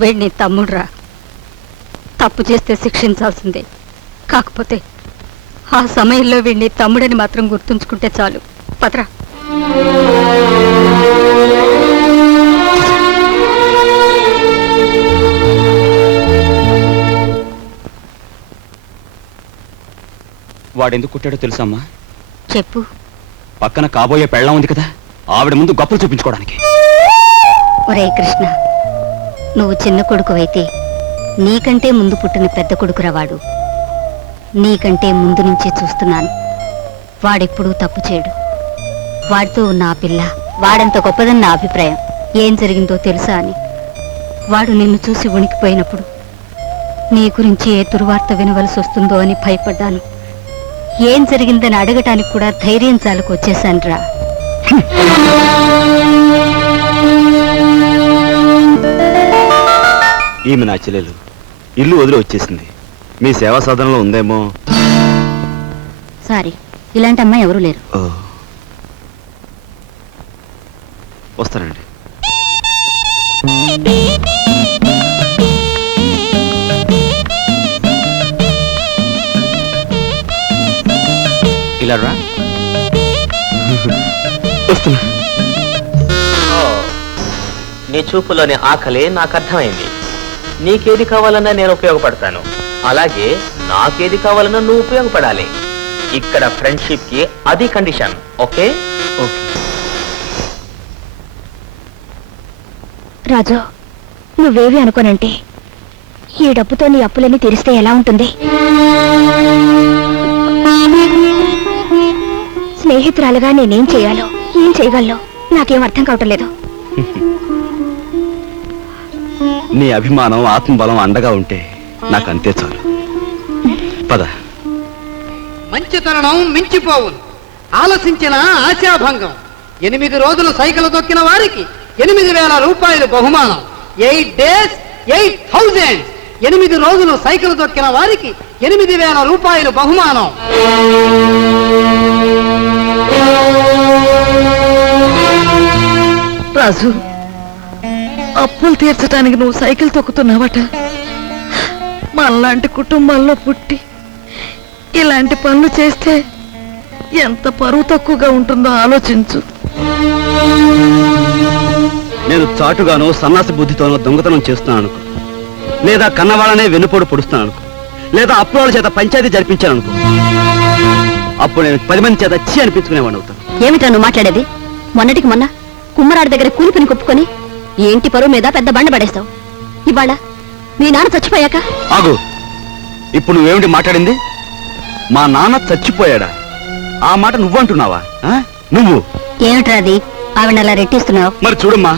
వీడిని తమ్ముడురా, తప్పు చేస్తే శిక్షించాల్సిందే. కాకపోతే ఆ సమయంలో వీడిని తమ్ముడని మాత్రం గుర్తుంచుకుంటే చాలు. పదరా. వాడెందుకు కొట్టాడో తెలుసమ్మా? చెప్పు. పక్కన కాబోయే పెళ్ళం ఉంది కదా, ఆవిడ ముందు గొప్పలు చూపించుకోవడానికి. ఒరే కృష్ణ, నువ్వు చిన్న కొడుకువైతే నీకంటే ముందు పుట్టిన పెద్ద కొడుకురా వాడు. నీకంటే ముందు నుంచే చూస్తున్నాను. వాడెప్పుడూ తప్పు చేయడు. వాడితో ఉన్న ఆ పిల్ల వాడంత గొప్పదని నా అభిప్రాయం. ఏం జరిగిందో తెలుసా అని వాడు నిన్ను చూసి వణికిపోయినప్పుడు నీ గురించి ఏ దుర్వార్త వినవలసి వస్తుందో అని భయపడ్డాను. ఏం జరిగిందని అడగటానికి కూడా ధైర్యం చాలకు వచ్చేశానురా. ఈమె నా చెల్లెలు ఇల్లు వదిలి వచ్చేసింది. మీ సేవా సాధనలో ఉందేమో. సారీ, ఇలాంటి అమ్మాయి ఎవరూ లేరు. వస్తానండి. ఇలా రా. వస్తున్నా. నీ చూపులోని ఆకలి నాకు అర్థమైంది. నీకేది కావాలన్నా నేను ఉపయోగపడతాను, అలాగే నాకేది కావాలన్నా నువ్వు ఉపయోగపడాలి. ఇక్కడ ఫ్రెండ్షిప్ కి అది కండిషన్. ఓకే? ఓకే. రాజు, నువ్వేవి అనుకోనంటే ఈ డబ్బుతో నీ అప్పులన్నీ తీరిస్తే ఎలా ఉంటుంది? స్నేహితురాలుగా నేనేం చేయాలో ఏం చేయగలను నాకేం అర్థం కావటం లేదు. నీ అభిమానం ఆత్మబలం అండగా ఉంటే నాకు అంతే చాలు. పద. మంచితనం మించిపోవును, ఆలసించిన ఆశాభంగం. 8 రోజులు సైకిల్ తొక్కిన వారికి 8,000 రూపాయలు బహుమానం. 8 days 8,000. 8 రోజులు సైకిల్ తొక్కిన వారికి 8,000 రూపాయలు బహుమానం. రాజు, అప్పులు తీర్చడానికి నువ్వు సైకిల్ తొక్కుతున్నావట. మనలాంటి కుటుంబాల్లో పుట్టి ఇలాంటి పనులు చేస్తే ఎంత పరువు తక్కువగా ఉంటుందో ఆలోచించు. నేను చాటుగానో సన్నాసి బుద్ధితోనో దొంగతనం చేస్తున్నాను అనుకో, లేదా కన్నవాళ్ళనే వెన్నుపోటు పొడుస్తున్నాను అనుకో, లేదా అప్పుల చేత పంచాయతీ జరిపించాను అనుకో, అప్పుడు నేను 10 మంది చేత చీ అనిపించుకునేవాడు అవుతాను. ఏమిటా నువ్వు మాట్లాడేది? మొన్నటికి మొన్న కుమ్మరాడి దగ్గర కూలి పని కొప్పుకొని ఏంటి పరువు మీద పెద్ద బండ పడేస్తావు. ఇవాళ మీ నాన్న చచ్చిపోయాక ఆగు. ఇప్పుడు నువ్వేమిటి మాట్లాడింది? మా నాన్న చచ్చిపోయాడా? ఆ మాట నువ్వంటున్నావా? నువ్వు ఏమిట్రా అది? ఆవిడ అలా రెట్టిస్తున్నావు. మరి చూడమ్మా,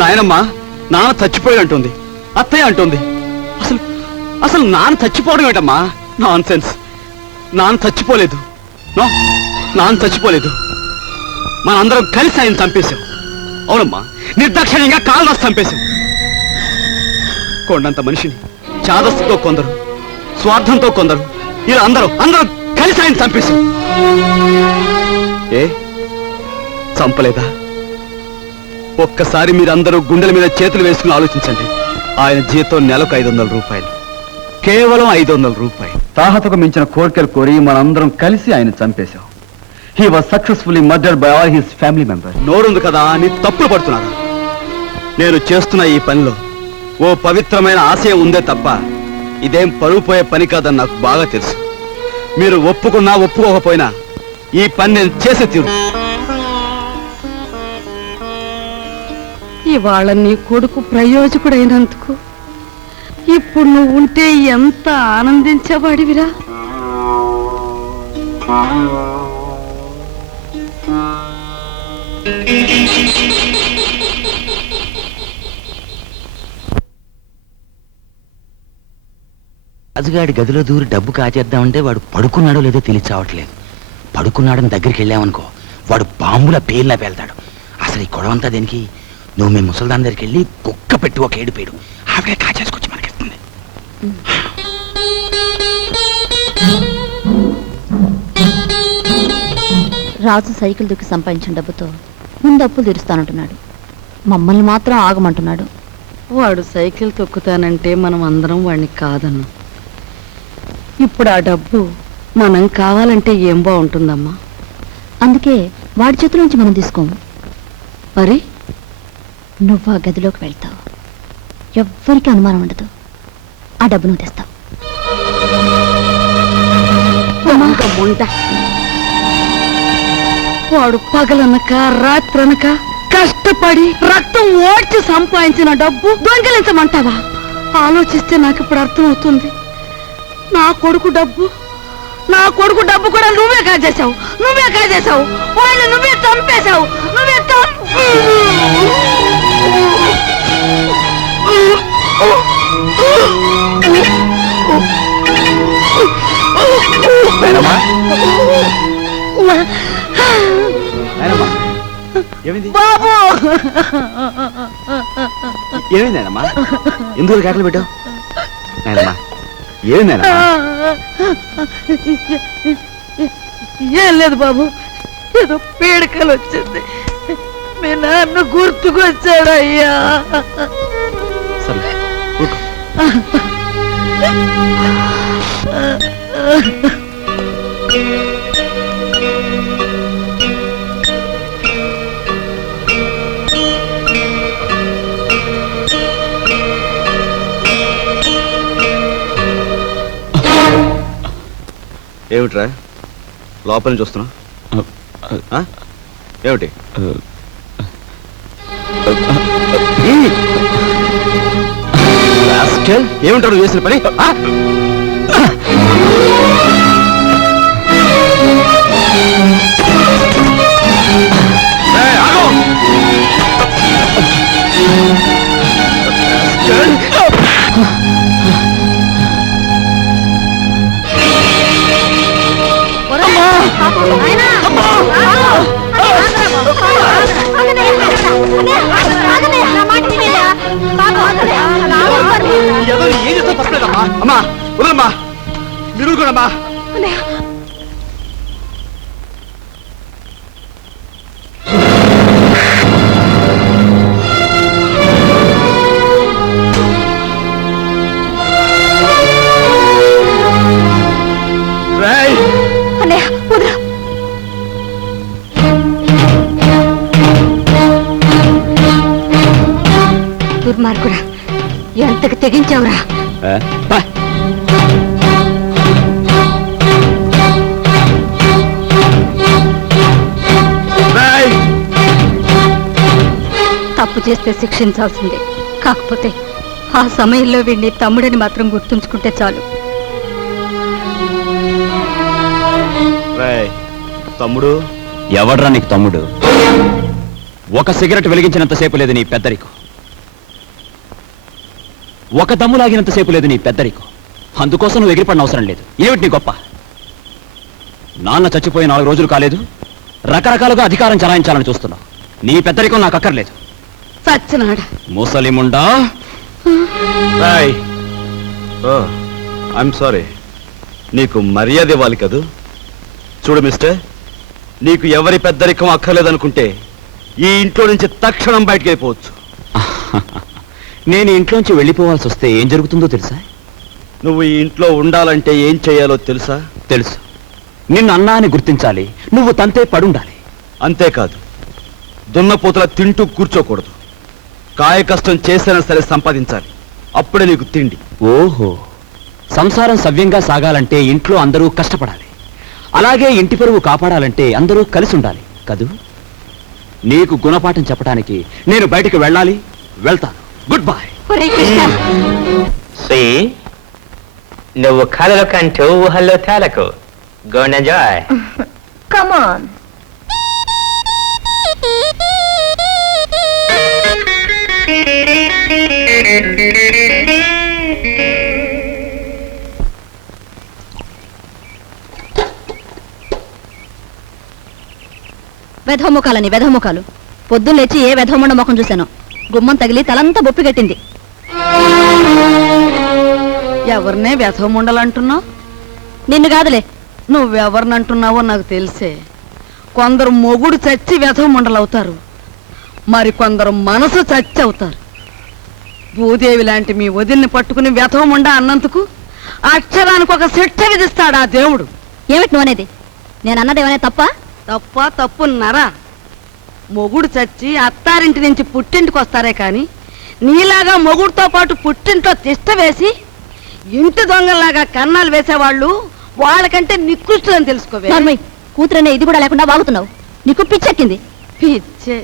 నాయనమ్మా నాన్న చచ్చిపోయాడు అంటుంది, అత్తయ్య అంటుంది. అసలు అసలు నాన్న చచ్చిపోవడం ఏంటమ్మా? Non sense. నాన్న చచ్చిపోలేదు. నాన్న చచ్చిపోలేదు. మనందరం కలిసి ఆయన చంపేశాం. అవునమ్మా, నిర్దాక్షిణ్యంగా కాలు రాసి చంపేశాం. కొండంత మనిషిని చాదస్సుతో కొందరు, స్వార్థంతో కొందరు, ఇలా అందరూ కలిసి ఆయన చంపేశాం. ఏ చంపలేదా? ఒక్కసారి మీరందరూ గుండెల మీద చేతులు వేసుకుని ఆలోచించండి. ఆయన జీతం నెలకు 500 రూపాయలు, కేవలం 500 రూపాయలు. తాహతకు మించిన కోరికలు కోరి మనందరం కలిసి ఆయన చంపేశాం. He was successfully murdered by all his family members. నోరుంది కదా అని తప్పులు పడుతున్నారు. నేను చేస్తున్న ఈ పనిలో ఓ పవిత్రమైన ఆశయం ఉందే తప్ప ఇదేం పరువు పోయే పని కాదని నాకు బాగా తెలుసు. మీరు ఒప్పుకున్నా ఒప్పుకోకపోయినా ఈ పని నేను చేసే తీరు. ఇవాళ నీ కొడుకు ప్రయోజకుడైనందుకు ఇప్పుడు నువ్వు ఉంటే ఎంత ఆనందించేవాడివిరా. రాజుగాడి గదిలో దూరి డబ్బు కాచేద్దామంటే వాడు పడుకున్నాడో లేదో తెలియచావట్లేదు. పడుకున్నాడని దగ్గరికి వెళ్ళామనుకో, వాడు బాంబుల పేర్లా పేల్తాడు. అసలు ఈ గొడవంతా దేనికి? నువ్వు మీ ముసల్దాన్ దగ్గరికి వెళ్ళి కుక్క పెట్టి ఒక ఏడుపేడు, ఆవిడే కాచేసుకొచ్చి మనకిస్తుంది. రాజు సైకిల్ దుక్కి సంపాదించిన డబ్బుతో ముందు అప్పులు తీరుస్తానంటున్నాడు. మమ్మల్ని మాత్రం ఆగమంటున్నాడు. వాడు సైకిల్ తొక్కుతానంటే మనం అందరం వాడిని కాదన్నాం. ఇప్పుడు ఆ డబ్బు మనం కావాలంటే ఏం బాగుంటుందమ్మా? అందుకే వాడి చేతిలోంచి మనం తీసుకోము. మరి నువ్వు ఆ గదిలోకి వెళ్తావు, ఎవ్వరికీ అనుమానం ఉండదు. ఆ డబ్బు నువ్వు తెస్తావు. ముంట వాడు పగలనక రాత్రనక కష్టపడి రక్తం ఓడ్చి సంపాదించిన డబ్బు దొంగిలించమంటావా? ఆలోచిస్తే నాకు ఇప్పుడు అర్థమవుతుంది. నా కొడుకు డబ్బు కూడా నువ్వే కాజేశావు. వాళ్ళని నువ్వే చంపేశావు. బాబు ఏమైంది నాయనమ్మా? ఎందుకు కేకలు పెట్టావు నాయనమ్మా? ఏమైంది నాయనమ్మా? ఏం లేదు బాబు, ఏదో పీడకలు వచ్చింది. మీ నాన్న గుర్తుకొచ్చాడయ్యా. సరే ఊరుకో. ఏమిట్రా లోపల నుంచి వస్తున్నా? ఏమిటి? ఏమిటాడు చేసిన పని? అమ్మా వదలమ్మా, మీరు కూడా దుర్మార్గుడా, ఎంతకు తెగించావురా? తప్పు చేస్తే శిక్షించాల్సిందే. కాకపోతే ఆ సమయంలో వీడిని తమ్ముడని మాత్రం గుర్తుంచుకుంటే చాలు. తమ్ముడు ఎవడ్రా నీకు తమ్ముడు? ఒక సిగరెట్ వెలిగించినంతసేపు లేదు నీ పెద్దరికం, ఒక దమ్ము లాగినంతసేపు లేదు నీ పెద్దరికం. అందుకోసం నువ్వు ఎగిరిపడిన అవసరం లేదు. ఏమిటి నీ గొప్ప? నాన్న చచ్చిపోయి 4 రోజులు కాలేదు, రకరకాలుగా అధికారం చలాయించాలని చూస్తున్నావు. నీ పెద్దరికం నాకు అక్కర్లేదు. సచ్చినాడ ముసలిముండా. ఐఎమ్ సారీ, నీకు మర్యాద ఇవ్వాలి కదూ. చూడు మిస్టర్, నీకు ఎవరి పెద్దరికం అక్కర్లేదనుకుంటే ఈ ఇంట్లో నుంచి తక్షణం బయటకు వెళ్ళిపోవచ్చు. నేను ఇంట్లోంచి వెళ్ళిపోవాల్సి వస్తే ఏం జరుగుతుందో తెలుసా? నువ్వు ఈ ఇంట్లో ఉండాలంటే ఏం చేయాలో తెలుసా? తెలుసు. నిన్ను అన్నా అని గుర్తించాలి, నువ్వు తంతే పడుండాలి. అంతేకాదు, దున్నపోతులా తింటూ కూర్చోకూడదు. కాయ కష్టం చేసైనా సరే సంపాదించాలి, అప్పుడే నీకు తిండి. ఓహో, సంసారం సవ్యంగా సాగాలంటే ఇంట్లో అందరూ కష్టపడాలి. అలాగే ఇంటి పరువు కాపాడాలంటే అందరూ కలిసి ఉండాలి కదూ. నీకు గుణపాఠం చెప్పడానికి నేను బయటికి వెళ్ళాలి, వెళ్తాను. Good bye. నువ్వు కలలు కంటూ ఊహల్లో తేలకు. Go and enjoy. Come on. వెధముఖాలని వెధముఖాలు. పొద్దున్న లేచి ఏ వెధమండ ముఖం చూశాను. గుమ్మం తగిలి తలంతా బొప్పి కట్టింది. ఎవరినే వ్యధముండాలంటున్నావు? నిన్ను కాదులే. నువ్వెవరినంటున్నావో నాకు తెలిసే. కొందరు మొగుడు చచ్చి వ్యధముండలవుతారు, మరి కొందరు మనసు చచ్చి అవుతారు. భూదేవి లాంటి మీ వదిన్ని పట్టుకుని వ్యథముండా అన్నందుకు అక్షరానికి ఒక శిక్ష విధిస్తాడు ఆ దేవుడు. ఏమిటి నువ్వు అనేది? నేను అన్నదేమనే తప్ప? తప్పున్నరా? మొగుడు చచ్చి అత్తారింటి నుంచి పుట్టింటికి వస్తారే కాని నీలాగా మొగుడుతో పాటు పుట్టింట్లో తిష్ట వేసి ఇంటి దొంగల్లాగా కన్నాలు వేసేవాళ్ళు వాళ్ళకంటే నికృష్టులని తెలుసుకోవే. నార్మల్ కూతురనే ఇది కూడా లేకుండా వాగుతున్నావు. నీకు పిచ్చెక్కింది. పిచ్చే